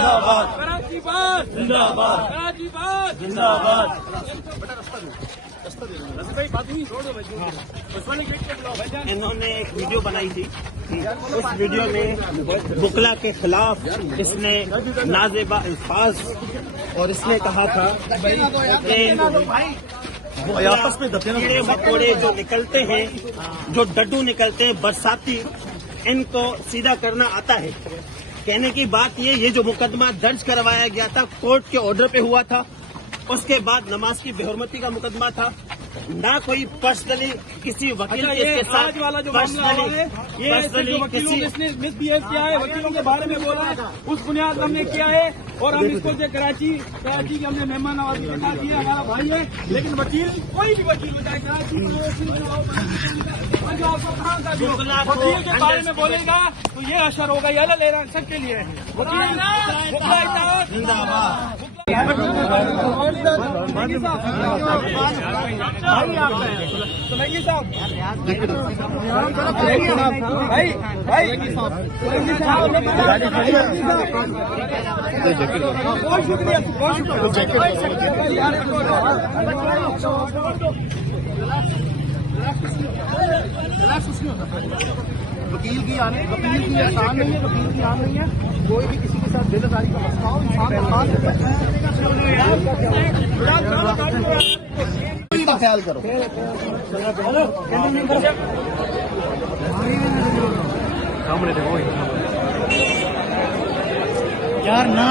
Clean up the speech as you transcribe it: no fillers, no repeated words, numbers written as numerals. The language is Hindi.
जिंदाबाद, कराची बात जिंदाबाद, कराची बात जिंदाबाद। इन्होंने एक वीडियो बनाई थी, उस वीडियो में बुकला के खिलाफ इसने नाज़ेबा अल्फाज और इसने कहा था कि आपस में कीड़े मकोड़े जो निकलते हैं, जो डड्डू निकलते हैं बरसाती, इनको सीधा करना आता है। कहने की बात ये जो मुकदमा दर्ज करवाया गया था कोर्ट के ऑर्डर पे हुआ था, उसके बाद नमाज की बेहुरमती का मुकदमा था, ना कोई पर्सनली किसी वकील के साथ वाला जो मामला है, ये जो वकीलों ने इसने मिसबिहेव किया है, वकीलों के बारे में बोला है, उस बुनियाद पर हमने किया है। और हम इसको कराची की हमने मेहमान नवाजी बता दी है, हमारा भाई है। लेकिन वकील कोई भी वकील बताए कराची वकील के बारे में बोलेगा तो ये असर होगा, ये अलग ले रहा सबके लिए। वकील की आसान नहीं है, वकील की आन नहीं है। कोई भी किसी के साथ बेदरकारी का मसला हो, इंसान ख्याल करो। सामने देखो यार, ना